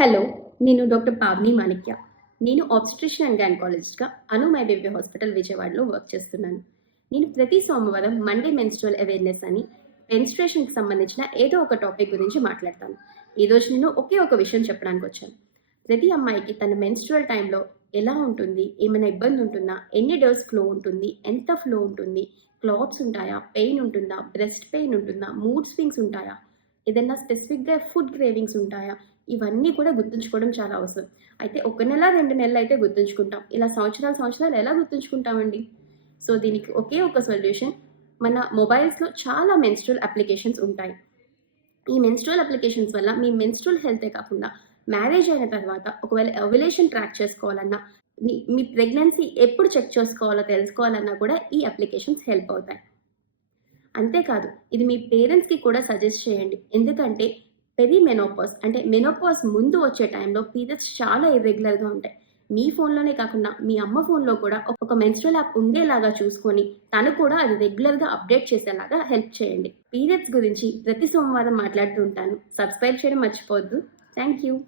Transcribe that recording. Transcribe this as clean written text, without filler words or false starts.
Hello. నేను doctor Pavani Manikya. నేను obstetrician and గైనకాలజిస్ట్‌గా మై బేబీ హాస్పిటల్ విజయవాడలో వర్క్ చేస్తున్నాను. నేను ప్రతి సోమవారం మండే మెన్స్ట్రువల్ అవేర్‌నెస్ అని మెన్స్ట్రుయేషన్‌కి సంబంధించిన ఏదో ఒక టాపిక్ గురించి మాట్లాడతాను. ఈరోజు నేను ఒకే ఒక విషయం చెప్పడానికొచ్చాను. ప్రతి అమ్మాయికి తన మెన్స్ట్రువల్ టైంలో ఎలా ఉంటుంది? ఏమైనా ఇబ్బంది ఉంటుందా? ఎన్ని డేస్ ఫ్లో ఉంటుంది? ఎంత ఫ్లో ఉంటుంది? క్లాట్స్ ఉంటాయా? పెయిన్ ఉంటుందా? బ్రెస్ట్ పెయిన్ ఉంటుందా? మూడ్ స్వింగ్స్ ఉంటాయా? ఏదన్నా స్పెసిఫిక్‌గా ఫుడ్ క్రేవింగ్స్ ఉంటాయా? ఇవన్నీ కూడా గుర్తుంచుకోవడం చాలా అవసరం. అయితే ఒక నెల, 2 నెలలయితే గుర్తుంచుకుంటాం. ఇలా సంవత్సరాలు, సంవత్సరాలు ఎలా గుర్తుంచుకుంటామండి? సో, దీనికి ఒకే ఒక సొల్యూషన్ మన మొబైల్స్‌లో చాలా మెన్స్ట్రువల్ అప్లికేషన్స్ ఉంటాయి. ఈ మెన్స్ట్రువల్ అప్లికేషన్స్ వల్ల మీ మెన్స్ట్రువల్ హెల్తే కాకుండా మ్యారేజ్ అయిన తర్వాత ఒకవేళ ఓవ్యులేషన్ ట్రాక్ చేసుకోవాలన్నా, మీ ప్రెగ్నెన్సీ ఎప్పుడు చెక్ చేసుకోవాలో తెలుసుకోవాలన్నా కూడా ఈ అప్లికేషన్స్ హెల్ప్ అవుతాయి. అంతేకాదు ఇది మీ పేరెంట్స్‌కి కూడా సజెస్ట్ చేయండి. ఎందుకంటే మెనోపాజ్ అంటే మెనోపాజ్ ముందు వచ్చే టైంలో పీరియడ్స్ చాలా ఇర్రెగ్యులర్‌గా ఉంటాయి. మీ ఫోన్‌లోనే కాకుండా మీ అమ్మ ఫోన్‌లో కూడా ఒక మెన్స్ట్రువల్ యాప్ ఉండేలాగా చూసుకొని తను కూడా అది రెగ్యులర్‌గా అప్డేట్ చేసేలాగా హెల్ప్ చేయండి. పీరియడ్స్ గురించి ప్రతి సోమవారం మాట్లాడుతూ ఉంటాను. సబ్స్క్రైబ్ చేయడం మర్చిపోవద్దు. Thank you.